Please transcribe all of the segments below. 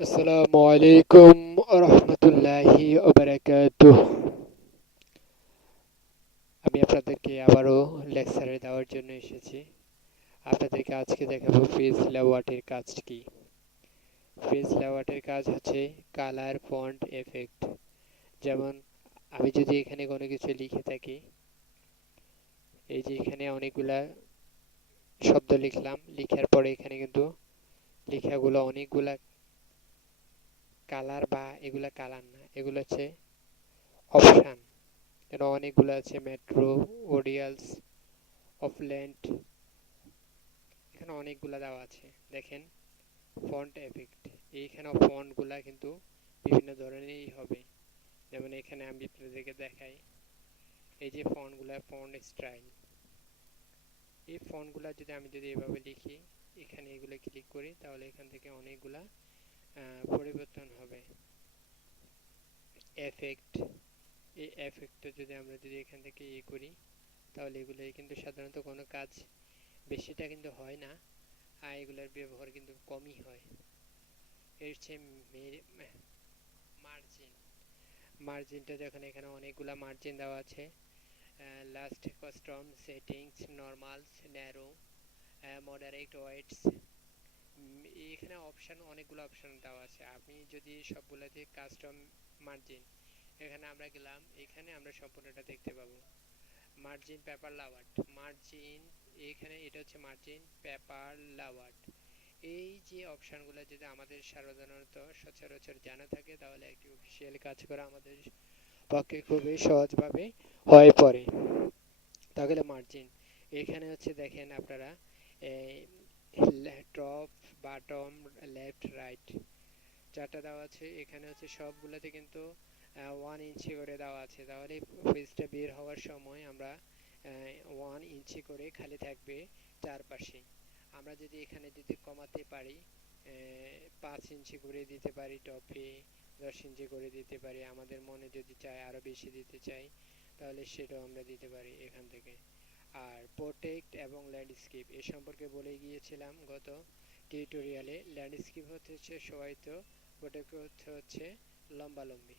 আসসালামু আলাইকুম রহমতুল্লাহি ওবারাকাতুহ। আমি আপনাদেরকে আবারও লেকচারে দেওয়ার জন্য এসেছি। আপনাদেরকে আজকে দেখাবো পেজ লেআউটের কাজ কি। পেজ লেআউটের কাজ হচ্ছে কালার ফন্ট এফেক্ট। যেমন আমি যদি এখানে কোনো কিছু লিখে থাকি, এই যে এখানে অনেকগুলা শব্দ লিখলাম, লিখার পরে এখানে কিন্তু লেখাগুলো অনেকগুলা কালার, বা এগুলা কালার না, এগুলো হচ্ছে অপশান। এখানে অনেকগুলো আছে, মেট্রো, ওডিয়ালস, অফল্যান্ড, এখানে অনেকগুলা দেওয়া আছে। দেখেন ফন্ট এফেক্ট, এইখানে ফন্টগুলা কিন্তু বিভিন্ন ধরনেরই হবে। যেমন এখানে আমি আপনাদেরকে দেখাই, এই যে ফন্টগুলা, ফন্ট স্টাইল, এই ফন্টগুলা যদি এভাবে লিখি, এখানে এগুলো ক্লিক করি, তাহলে এখান থেকে অনেকগুলা পরিবর্তন হবে। এফেক্ট, এই এফেক্টটা যদি এখান থেকে করি, তাহলে এগুলো কিন্তু সাধারণত কোনো কাজ বেশিটা কিন্তু হয় না, আর এগুলোর ব্যবহার কিন্তু কমই হয়। এর চেয়ে মার্জিন, মার্জিনটা যখন এখানে অনেকগুলা মার্জিন দেওয়া আছে, last, custom, settings, normals, narrow, moderate, weights, এখানে অপশান, অনেকগুলো অপশান দেওয়া আছে। আপনি যদি সবগুলোতে কাস্টম মার্জিন, এখানে আমরা গেলাম, এখানে আমরা সম্পূর্ণটা দেখতে পাবো। মার্জিন পেপার লাওয়ার্ড, মার্জিন, এখানে এটা হচ্ছে মার্জিন পেপার লাওয়ার্ড। এই যে অপশানগুলো যদি আমাদের সাধারণত সচরাচর জানা থাকে, তাহলে একটি অফিসিয়াল কাজ করা আমাদের পক্ষে খুবই সহজভাবে হয়ে পড়ে। তাহলে মার্জিন, এখানে হচ্ছে দেখেন আপনারা, টপ, বাটম, লেফট, রাইট, চারটা দেওয়া আছে। এখানে হচ্ছে সবগুলোতে কিন্তু 1 ইঞ্চি করে দেওয়া আছে। তাহলে পেজটা বের হওয়ার সময় আমরা 1 ইঞ্চি করে খালি থাকবে চারপাশে। আমরা যদি এখানে কমাতে পারি, 5 ইঞ্চি করে দিতে পারি টপে, 10 ইঞ্চি করে দিতে পারি। আমাদের মনে যদি চায় আরও বেশি দিতে চাই, তাহলে সেটাও আমরা দিতে পারি এখান থেকে। আর প্রোটেক্ট এবং ল্যান্ডস্কেপ এ সম্পর্কে বলে গিয়েছিলাম গত টিউটোরিয়ালে। ল্যান্ডস্কেপ হচ্ছে সবাইত, প্রোটেক্ট হচ্ছে লম্বালম্বি।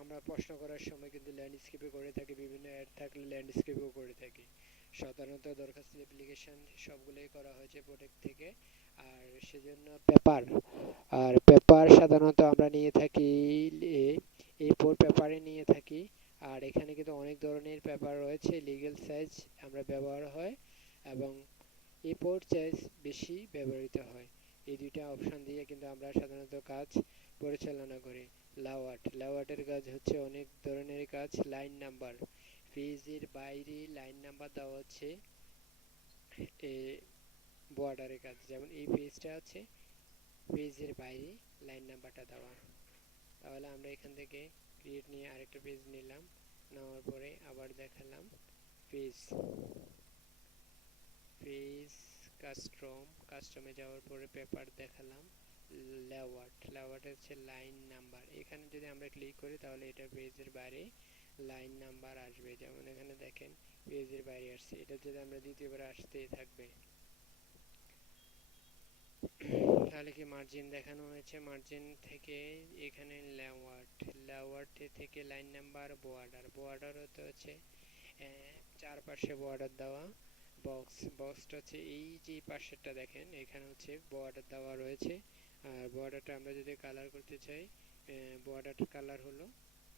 আমরা প্রশ্ন করার সময় কিন্তু ল্যান্ডস্কেপে করে থাকি, বিভিন্ন অ্যাড থাকলে ল্যান্ডস্কেপেও করে থাকি। সাধারণত দরখাস্ত অ্যাপ্লিকেশন সবগুলোই করা হয়েছে প্রোটেক্ট থেকে। আর সেজন্য পেপার, আর পেপার সাধারণত আমরা নিয়ে থাকি A4 পেপারে নিয়ে থাকি। আর এখানে কিন্তু অনেক ধরনের পেপার রয়েছে, লিগ্যাল সাইজ আমরা ব্যবহার হয় এবং A4 সাইজ বেশি ব্যবহৃত হয়। এই দুইটা অপশন দিয়ে কিন্তু আমরা সাধারণত কাজ পরিচালনা করি। লেআউট, লেআউটের কাজ হচ্ছে অনেক ধরনের কাজ। লাইন নাম্বার, পেজের বাইরে লাইন নাম্বার দেওয়া হচ্ছে বর্ডারের কাজ। যেমন এই পেজটা আছে, পেজের বাইরে লাইন নাম্বারটা দেওয়া। তাহলে আমরা এখান থেকে ক্রিয়েট নিয়ে আরেকটা পেজ নিলাম, নেওয়ার পরে আবার দেখালাম পেজ, পেজ কাস্টমে যাওয়ার পরে পেপার দেখালাম, লেআউট, লেআউট হচ্ছে লাইন নাম্বার। এখানে যদি আমরা ক্লিক করি, তাহলে এটা পেজের বাইরে লাইন নাম্বার আসবে। যেমন এখানে দেখেন পেজের বাইরে আসছে, এটা যদি আমরা দ্বিতীয়বার আসতেই থাকবে। তাহলে কি মার্জিন দেখানো হয়েছে, মার্জিন থেকে এখানে লেআউট, লেআউট থেকে লাইন নাম্বার, বর্ডার, বর্ডার হচ্ছে চারপাশে বর্ডার দেওয়া। বক্স, বক্সটা হচ্ছে এই যে পাশেরটা দেখেন, এখানে হচ্ছে বর্ডার দেওয়া রয়েছে। আর বর্ডারটা আমরা যদি কালার করতে চাই, বর্ডারটা কালার হলো।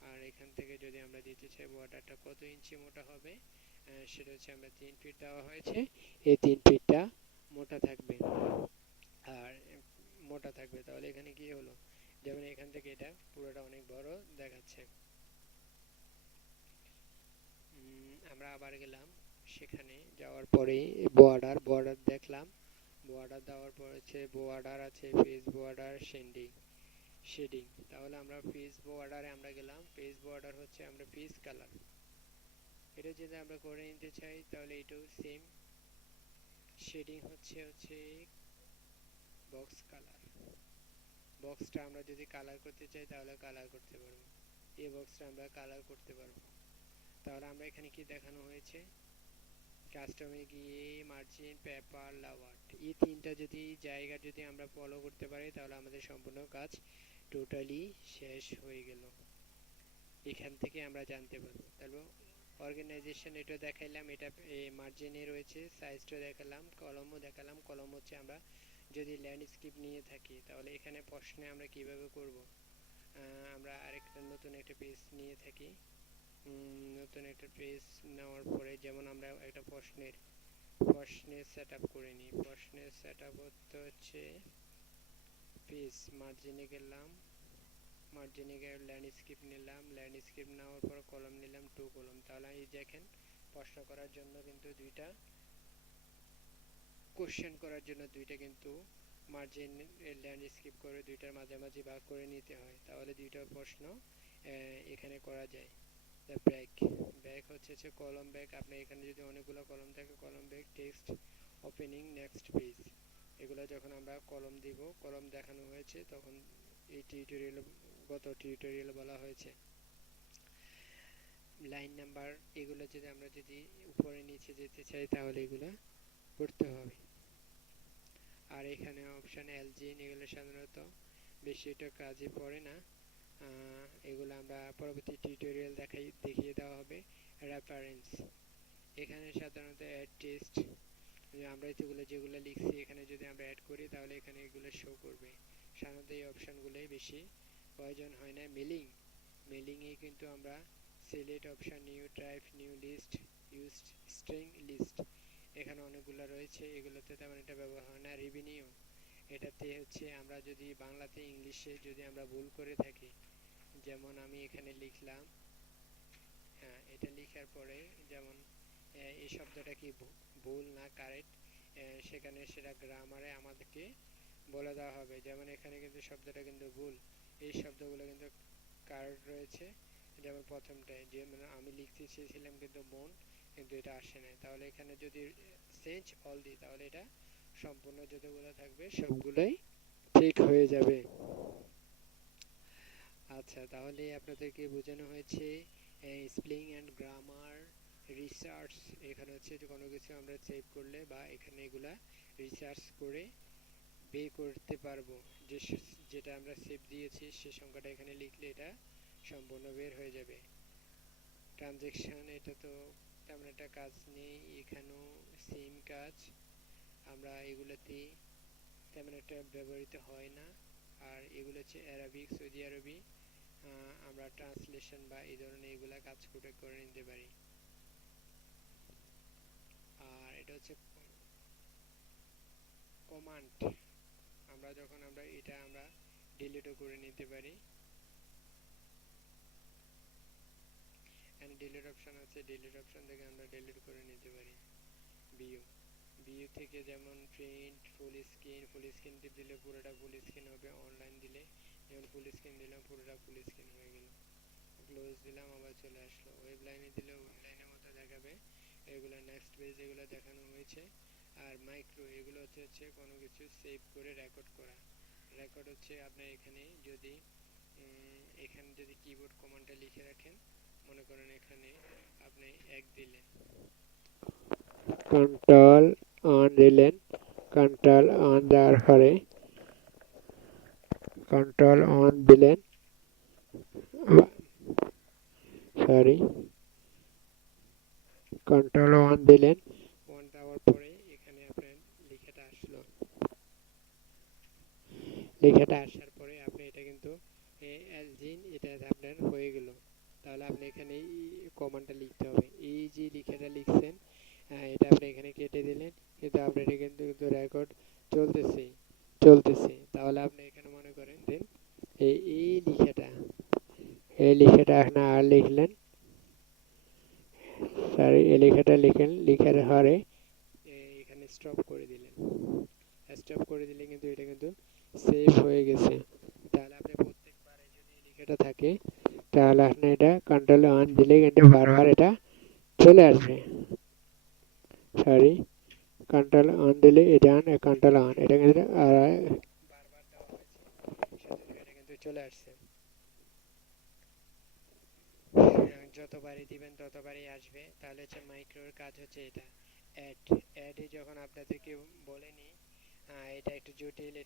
আর এখান থেকে যদি আমরা দিতে চাই বর্ডারটা কত ইঞ্চি মোটা হবে, সেটা হচ্ছে আমরা 3 ফিট দেওয়া হয়েছে, এই 3 ফিটটা মোটা থাকবে। আর মোটা থাকবে, তাহলে এখানে কি হলো, যেমন এখান থেকে এটা পুরোটা অনেক বড় দেখাচ্ছে। আমরা আবার গেলাম, সেখানে যাওয়ার পরে বর্ডার, বর্ডার দেখলাম, বর্ডার দেওয়ার পর হচ্ছে বর্ডার আছে, পেজ বর্ডার, শেডিং। তাহলে আমরা পেজ বর্ডারে আমরা গেলাম, পেজ বর্ডার হচ্ছে আমরা পেজ কালার, এটা যদি আমরা করে নিতে চাই, তাহলে এটাও সেম। শেডিং হচ্ছে বক্স কালার, বক্সটা আমরা যদি কালার করতে চাই, তাহলে কালার করতে পারবো। এই বক্সটা আমরা কালার করতে পারবো। তাহলে আমরা এখানে কি দেখানো হয়েছে, কাস্টমে গিয়ে মার্জিন পেপার লেআউট, এই তিনটা যদি জায়গা যদি আমরা ফলো করতে পারি তাহলে আমাদের সম্পূর্ণ কাজ টোটালি শেষ হয়ে গেল। এখান থেকে আমরা জানতে পারবো। তাহলে অর্গানাইজেশন এটা দেখাইলাম, এটা মার্জিনে রয়েছে, সাইজটা দেখালাম, কলমও দেখালাম। কলম হচ্ছে আমরা যদি ল্যান্ডস্কেপ নিয়ে থাকি তাহলে এখানে প্রশ্নে আমরা কিভাবে করব। আমরা আরেকটা নতুন একটা পেজ নিয়ে থাকি। নতুন একটা পেজ নেওয়ার পরে যেমন আমরা একটা প্রশ্নের সেট আপ করে নিই। প্রশ্নের সেট আপ হচ্ছে পেজ মার্জিনে গেলাম, মার্জিনে গিয়ে ল্যান্ডস্কেপ নিলাম, ল্যান্ডস্কেপ নেওয়ার পর কলম নিলাম, 2 কলম। তাহলে এই দেখেন প্রশ্ন করার জন্য কিন্তু দুইটা, কোশ্চেন করার জন্য দুইটা কিন্তু মার্জিন ল্যান্ডস্কেপ করে দুইটার মাঝামাঝি ভাগ করে নিতে হয়, তাহলে দুইটা প্রশ্ন এখানে করা যায়। ব্যাক, ব্যাক হচ্ছে কলম ব্যাক। আপনার এখানে যদি অনেকগুলো কলম থাকে, কলম back, text opening, next page, এগুলো যখন আমরা কলম দিব, কলম দেখানো হয়েছে তখন এই টিউটোরিয়াল, গত টিউটোরিয়াল বলা হয়েছে। লাইন নাম্বার এগুলো যদি আমরা যদি উপরে নিচে যেতে চাই তাহলে এগুলো করতে হবে। আর এখানে অপশন এলজিন এগুলো সাধারণত বেশি একটা কাজে পড়ে না, এগুলো আমরা পরবর্তী টিউটোরিয়াল দেখিয়ে দেওয়া হবে। রেফারেন্স, এখানে সাধারণত অ্যাড টেক্সট, আমরা যেগুলো লিখছি এখানে যদি আমরা অ্যাড করি তাহলে এখানে এগুলো শো করবে। সাধারণত এই অপশনগুলোই বেশি প্রয়োজন হয় না। মেলিংয়ে কিন্তু আমরা select option, new type, new list, use string list, এখানে অনেকগুলো রয়েছে, এগুলোতে তেমন একটা ব্যবহার হয় না। রেভিনিউ, এটাতে হচ্ছে আমরা যদি বাংলাতে ইংলিশে যদি আমরা ভুল করে থাকি, যেমন আমি এখানে লিখলাম, হ্যাঁ এটা লেখার পরে যেমন এই শব্দটা কি ভুল না কারেক্ট, সেখানে সেটা গ্রামারে আমাদেরকে বলে দেওয়া হবে। যেমন এখানে কিন্তু শব্দটা কিন্তু ভুল, এই শব্দগুলো কিন্তু কারেক্ট রয়েছে। যেমন প্রথমটায় যেমন আমি লিখতে চেয়েছিলাম কিন্তু মন, কিন্তু এটা আসে নাই, তাহলে এখানে যদি চেঞ্জ অল দিই তাহলে এটা সম্পূর্ণ যতগুলো থাকবে সবগুলোই ঠিক হয়ে যাবে। আচ্ছা, তাহলে আপনাদেরকে বোঝানো হয়েছে স্পেলিং অ্যান্ড গ্রামার, রিসার্চ, এখানে হচ্ছে যে কোনো কিছু আমরা সেভ করলে বা এখানে এগুলা রিসার্চ করে বের করতে পারবো, যে যেটা আমরা সেভ দিয়েছি সে সংখ্যাটা এখানে লিখলে এটা সম্পূর্ণ বের হয়ে যাবে। ট্রানজ্যাকশন, এটা তো তেমন একটা কাজ নেই, এখানেও সেম কাজ, আমরা এগুলোতে তেমন একটা ব্যবহৃত হয় না। আর এগুলো হচ্ছে অ্যারাবিক, সৌদি আরবি, আমরা ট্রান্সলেশন বা এই ধরনের এগুলা কাজ করে নিতে পারি। আর এটা হচ্ছে কমান্ড, আমরা যখন এটা আমরা ডিলিটও করে নিতে পারি। এন্ড ডিলিট অপশন আছে, ডিলিট অপশন থেকে আমরা ডিলিট করে নিতে পারি। ভিউ, ভিউ থেকে যেমন প্রিন্ট, ফুল স্ক্রিন টিপ দিলে পুরোটা ফুল স্ক্রিন হবে, অনলাইন দিলে যেমন ফুল স্ক্রিন দিলাম পুরোটা ফুল স্ক্রিন হয়ে গেল, ক্লোজ দিলাম আবার চলে আসলো, ওয়েব লাইনে দিলে ওয়েব লাইনের মতো দেখাবে। এগুলো নেক্সট পেজ এগুলো দেখানো হয়েছে। আর মাইক্রো, এগুলো হচ্ছে কোনো কিছু সেভ করে রেকর্ড করা। রেকর্ড হচ্ছে আপনার এখানে যদি এখানে যদি কিবোর্ড কমান্ডটা লিখে রাখেন, মনে করেন এখানে আপনি 1 দিলেন, কন্ট্রোল অন দিলেন, কন্ট্রোল অন দেওয়ার পরে কন্ট্রোল অন দিলেন, সরি কন্ট্রোল অন দিলেন, অন দেওয়ার পরে এখানে আপনার লেখাটা আসলো, লেখাটা আসার পরে আপনি এটা কিন্তু এলজিন এটা আপনার হয়ে গেল। তাহলে আপনি এখানে কমান্ডটা লিখতে হবে, এই যে লেখাটা লিখছেন এটা আপনি এখানে কেটে দিলেন, কিন্তু আপনার এটা কিন্তু রেকর্ড চলতেছে চলতেছে। তাহলে আপনি এখানে মনে করেন দেন এই লেখাটা, এই লেখাটা এখানে আর লিখলেন, সরি এই লেখাটা লিখেন, লেখার হারে এখানে স্টপ করে দিলেন, স্টপ করে দিলে কিন্তু এটা কিন্তু সেভ হয়ে গেছে। তাহলে আপনি প্রত্যেকবারে যদি এই লেখাটা থাকে তাহলে আপনি এটা কন্ট্রোল অন দিলে কিন্তু বারবার এটা চলে আসবে। সরি কন্ট্রোল অন দিলে এটা কন্ট্রোল অন, এটা কিন্তু বারবার দেওয়া হয়েছে সেজন্য এটা কিন্তু চলে আসছে। যতবারই দিবেন ততবারই আসবে। তাহলে হচ্ছে মাইক্রোর কাজ হচ্ছে এটা। অ্যাড, অ্যাডে যখন আপনাদেরকে বলেনি এটা একটু জটিল।